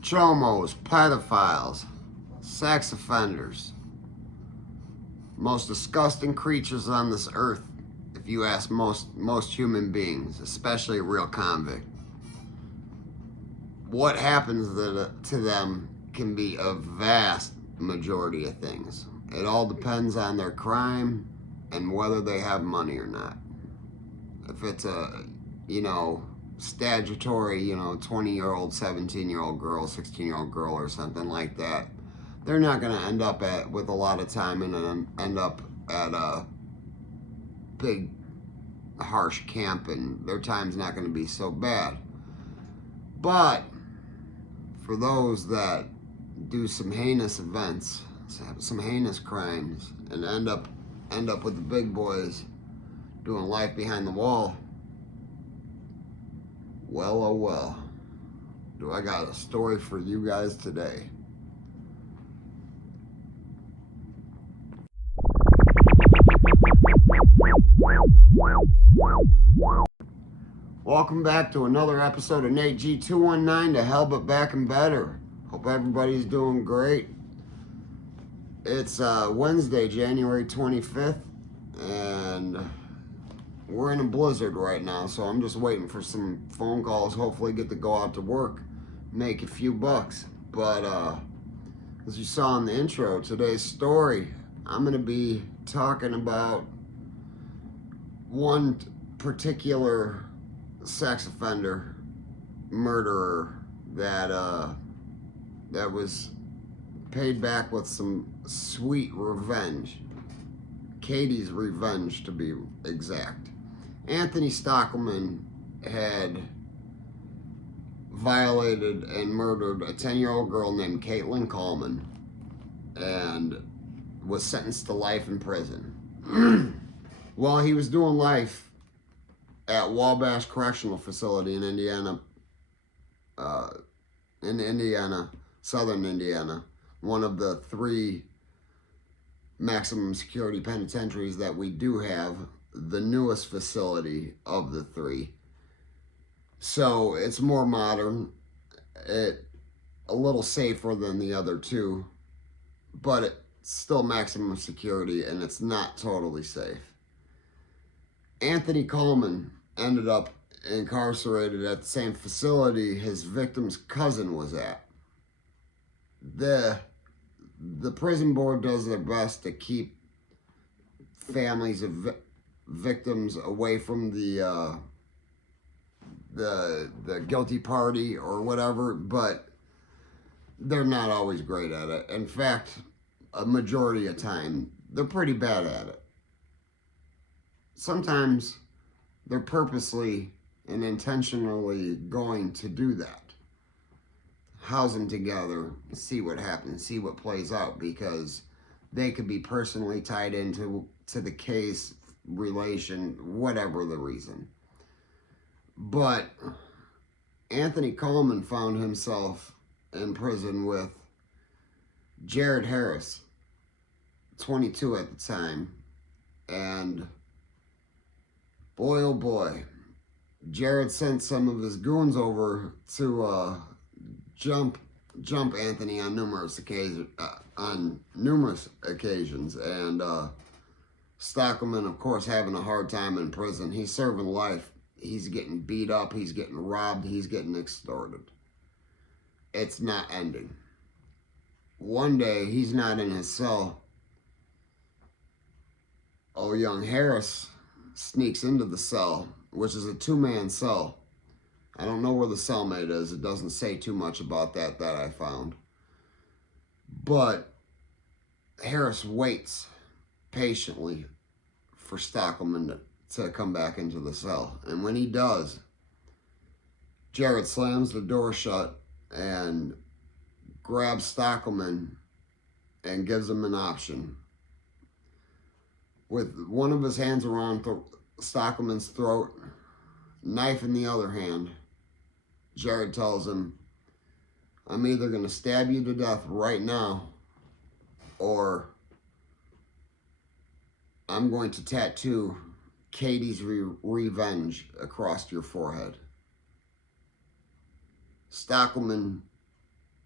chomos, pedophiles, sex offenders, most disgusting creatures on this earth, if you ask most human beings, especially a real convict. What happens to them can be a vast majority of things. It all depends on their crime and whether they have money or not. If it's a, statutory, 20-year-old, 17-year-old girl, 16-year-old girl or something like that, they're not going to end up with a lot of time and end up at a big, harsh camp, and their time's not going to be so bad. But for those that do some heinous events, some heinous crimes, and end up with the big boys doing life behind the wall, well, oh well, do I got a story for you guys today. Welcome back to another episode of Nate G219, to Hell But Back and Better. Hope everybody's doing great. It's Wednesday, January 25th, and we're in a blizzard right now, so I'm just waiting for some phone calls, hopefully get to go out to work, make a few bucks. But as you saw in the intro, today's story, I'm going to be talking about one particular sex offender, murderer that was paid back with some sweet revenge. Katie's revenge, to be exact. Anthony Stockelman had violated and murdered a 10-year-old girl named Caitlin Coleman and was sentenced to life in prison. While he was doing life at Wabash Correctional Facility in Indiana, southern Indiana, one of the 3 maximum security penitentiaries that we do have, the newest facility of the 3. So it's more modern, a little safer than the other 2, but it's still maximum security and it's not totally safe. Anthony Coleman ended up incarcerated at the same facility his victim's cousin was at. The prison board does their best to keep families of victims away from the guilty party or whatever, but they're not always great at it. In fact, a majority of time, they're pretty bad at it. Sometimes they're purposely and intentionally going to do that. House them together, see what happens, see what plays out, because they could be personally tied into the case, relation, whatever the reason. But Anthony Coleman found himself in prison with Jared Harris, 22 at the time, and boy, oh boy, Jared sent some of his goons over to jump Anthony on numerous occasions, and Stockelman, of course, having a hard time in prison. He's serving life. He's getting beat up. He's getting robbed. He's getting extorted. It's not ending. One day, he's not in his cell. Oh, young Harris sneaks into the cell, which is a 2-man cell. I don't know where the cellmate is. It doesn't say too much about that I found. But Harris waits patiently for Stockelman to come back into the cell. And when he does, Jared slams the door shut and grabs Stockelman and gives him an option. With one of his hands around Stockelman's throat, knife in the other hand, Jared tells him, I'm either going to stab you to death right now, or I'm going to tattoo Katie's revenge across your forehead. Stockelman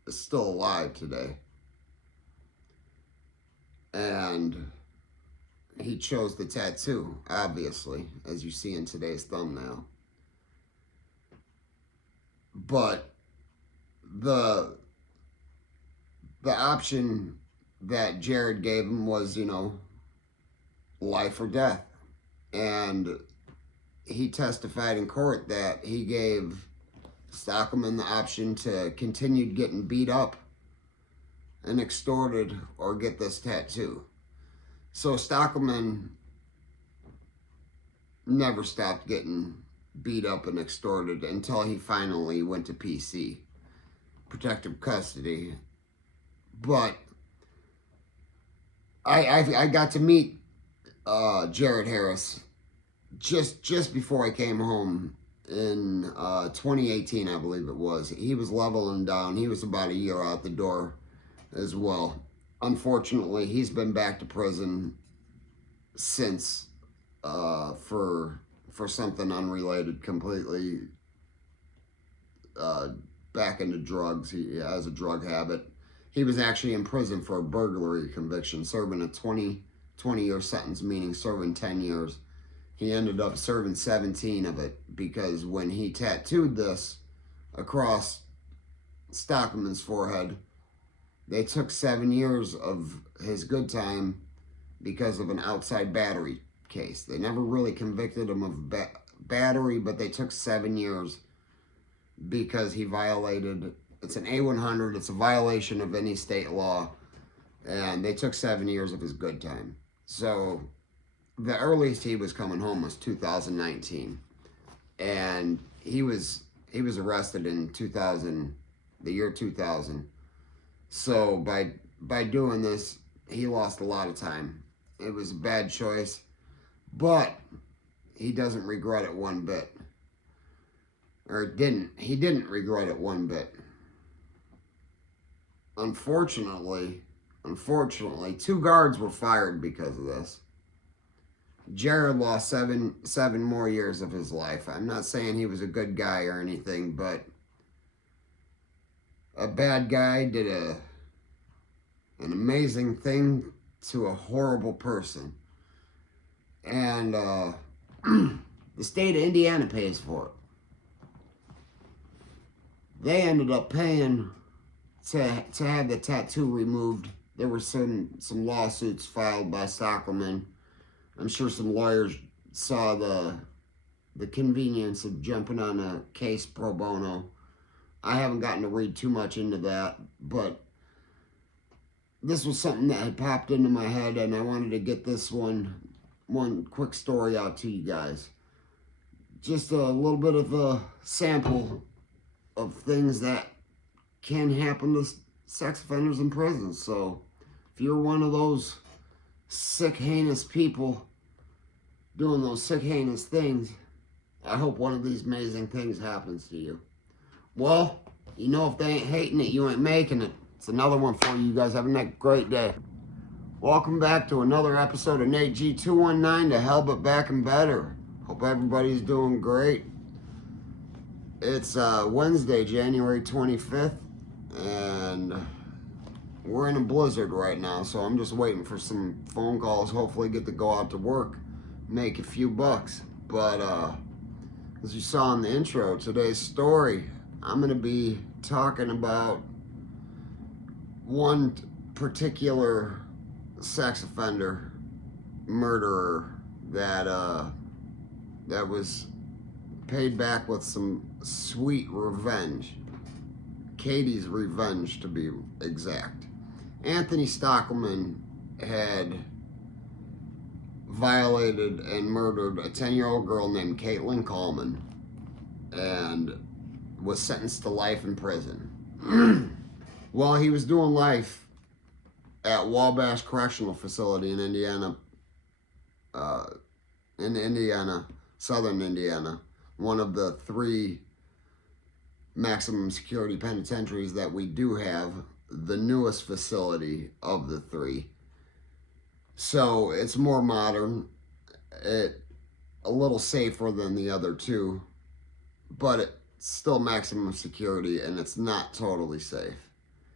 is still alive today. And he chose the tattoo, obviously, as you see in today's thumbnail. But the option that Jared gave him was, life or death. And he testified in court that he gave Stockelman the option to continue getting beat up and extorted or get this tattoo. So Stockelman never stopped getting beat up and extorted until he finally went to PC, protective custody. But I got to meet Jared Harris just before I came home in 2018, I believe it was. He was leveling down. He was about a year out the door as well. Unfortunately, he's been back to prison since for something unrelated completely, back into drugs. He has a drug habit. He was actually in prison for a burglary conviction, serving a 20-year sentence, meaning serving 10 years. He ended up serving 17 of it because when he tattooed this across Stockelman's forehead, they took 7 years of his good time because of an outside battery case. They never really convicted him of battery, but they took 7 years because he violated, it's an A100, it's a violation of any state law, and they took 7 years of his good time. So the earliest he was coming home was 2019, and he was arrested in the year 2000. So by doing this, he lost a lot of time. It was a bad choice, but he doesn't regret it one bit. He didn't regret it one bit. Unfortunately, 2 guards were fired because of this. Jared lost seven more years of his life. I'm not saying he was a good guy or anything, but a bad guy did an amazing thing to a horrible person. And the state of Indiana pays for it. They ended up paying to have the tattoo removed. There were some lawsuits filed by Stockelman. I'm sure some lawyers saw the convenience of jumping on a case pro bono. I haven't gotten to read too much into that, but this was something that had popped into my head, and I wanted to get this one quick story out to you guys. Just a little bit of a sample of things that can happen to sex offenders in prison. So if you're one of those sick, heinous people doing those sick, heinous things, I hope one of these amazing things happens to you. Well, if they ain't hating it, you ain't making it. It's another one for you. You guys have a great day. Welcome back to another episode of Nate G219, to Hell But Back and Better. Hope everybody's doing great. It's Wednesday, January 25th, and we're in a blizzard right now, so I'm just waiting for some phone calls, hopefully get to go out to work, make a few bucks. But as you saw in the intro, today's story, I'm going to be talking about one particular sex offender, murderer, that was paid back with some sweet revenge. Katie's revenge, to be exact. Anthony Stockelman had violated and murdered a 10-year-old girl named Caitlin Coleman and was sentenced to life in prison. While he was doing life at Wabash Correctional Facility in Indiana, southern Indiana, one of the 3 maximum security penitentiaries that we do have, the newest facility of the 3. So it's more modern, a little safer than the other 2, but it's still maximum security and it's not totally safe.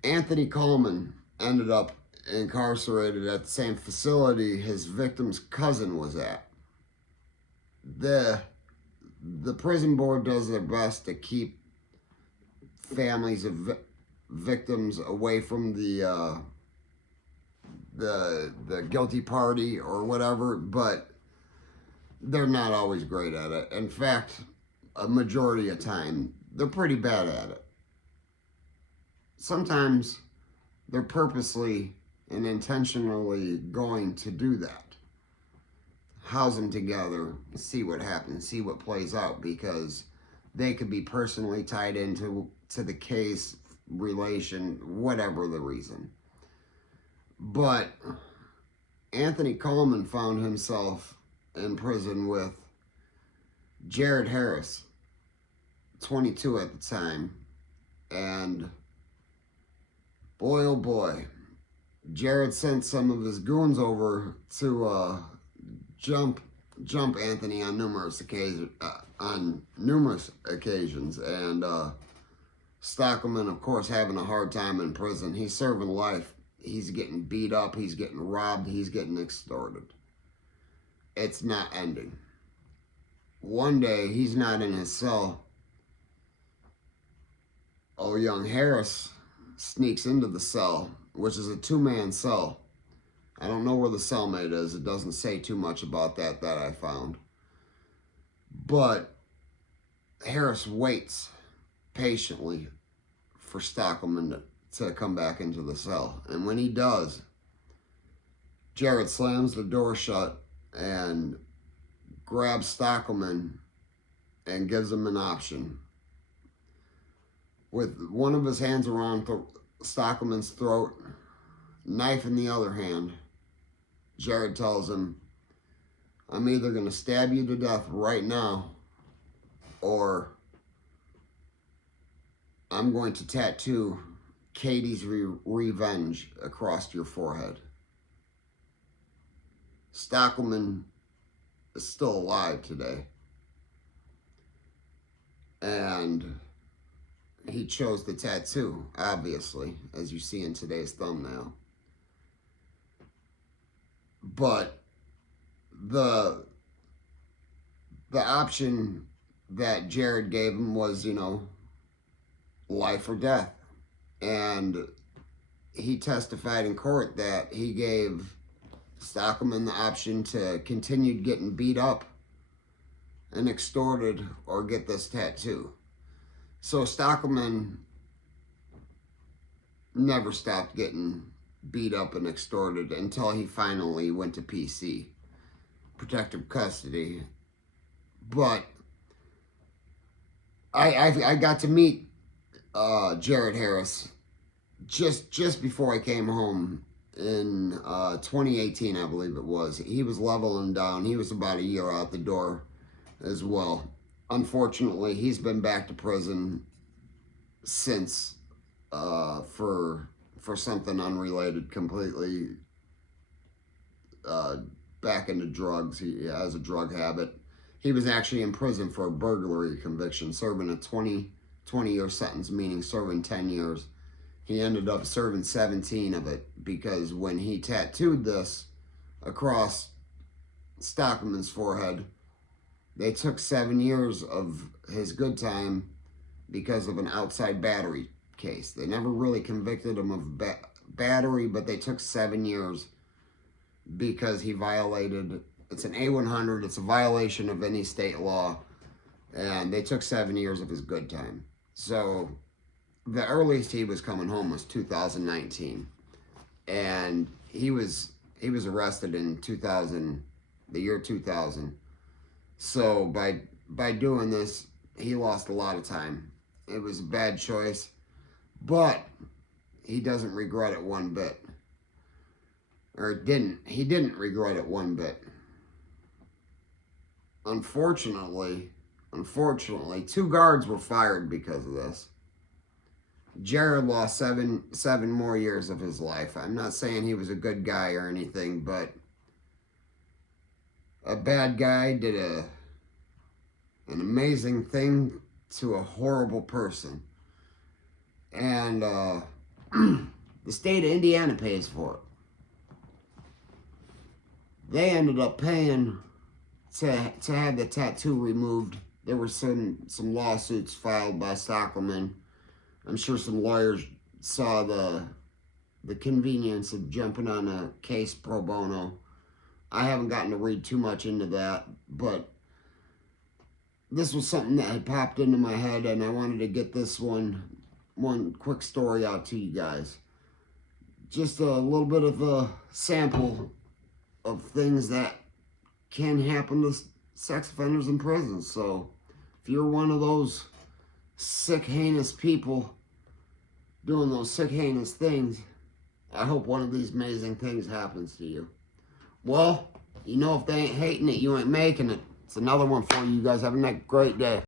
Anthony Coleman ended up incarcerated at the same facility his victim's cousin was at. The prison board does their best to keep families of victims away from the guilty party or whatever, but they're not always great at it. In fact, a majority of time, they're pretty bad at it. Sometimes they're purposely and intentionally going to do that. House them together, see what happens, see what plays out, because they could be personally tied into the case, relation, whatever the reason. But Anthony Coleman found himself in prison with Jared Harris, 22 at the time, and boy oh boy, Jared sent some of his goons over to jump Anthony on numerous occasions, and Stockelman, of course, having a hard time in prison. He's serving life. He's getting beat up. He's getting robbed. He's getting extorted. It's not ending. One day, he's not in his cell. Oh, young Harris sneaks into the cell, which is a two-man cell. I don't know where the cellmate is. It doesn't say too much about that I found. But Harris waits patiently for Stockelman to come back into the cell. And when he does, Jared slams the door shut and grabs Stockelman and gives him an option. With one of his hands around Stockelman's throat, knife in the other hand, Jared tells him, I'm either going to stab you to death right now, or I'm going to tattoo Katie's revenge across your forehead. Stockelman is still alive today. And he chose the tattoo, obviously, as you see in today's thumbnail. But the option that Jared gave him was, life or death. And he testified in court that he gave Stockelman the option to continue getting beat up and extorted or get this tattoo. So Stockelman never stopped getting beat up and extorted until he finally went to PC, protective custody. But I got to meet Jared Harris just before I came home in 2018, I believe it was. He was leveling down. He was about a year out the door as well. Unfortunately, he's been back to prison since for something unrelated completely, back into drugs. He has a drug habit. He was actually in prison for a burglary conviction, serving a 20-year sentence, meaning serving 10 years. He ended up serving 17 of it, because when he tattooed this across Stockelman's forehead, they took 7 years of his good time because of an outside battery case. They never really convicted him of battery, but they took 7 years because he violated, it's an A100, it's a violation of any state law, and they took 7 years of his good time. So the earliest he was coming home was 2019, and he was arrested in the year 2000. So by doing this, he lost a lot of time. It was a bad choice, but he doesn't regret it one bit. He didn't regret it one bit. Unfortunately, 2 guards were fired because of this. Jared lost seven more years of his life. I'm not saying he was a good guy or anything, but a bad guy did an amazing thing to a horrible person. And the state of Indiana pays for it. They ended up paying to have the tattoo removed. There were some lawsuits filed by Stockelman. I'm sure some lawyers saw the convenience of jumping on a case pro bono. I haven't gotten to read too much into that, but this was something that had popped into my head, and I wanted to get this one quick story out to you guys. Just a little bit of a sample of things that can happen to sex offenders in prison. So if you're one of those sick, heinous people doing those sick, heinous things, I hope one of these amazing things happens to you. Well, you know, if they ain't hating it, you ain't making it. It's another one for you. You guys have a great day.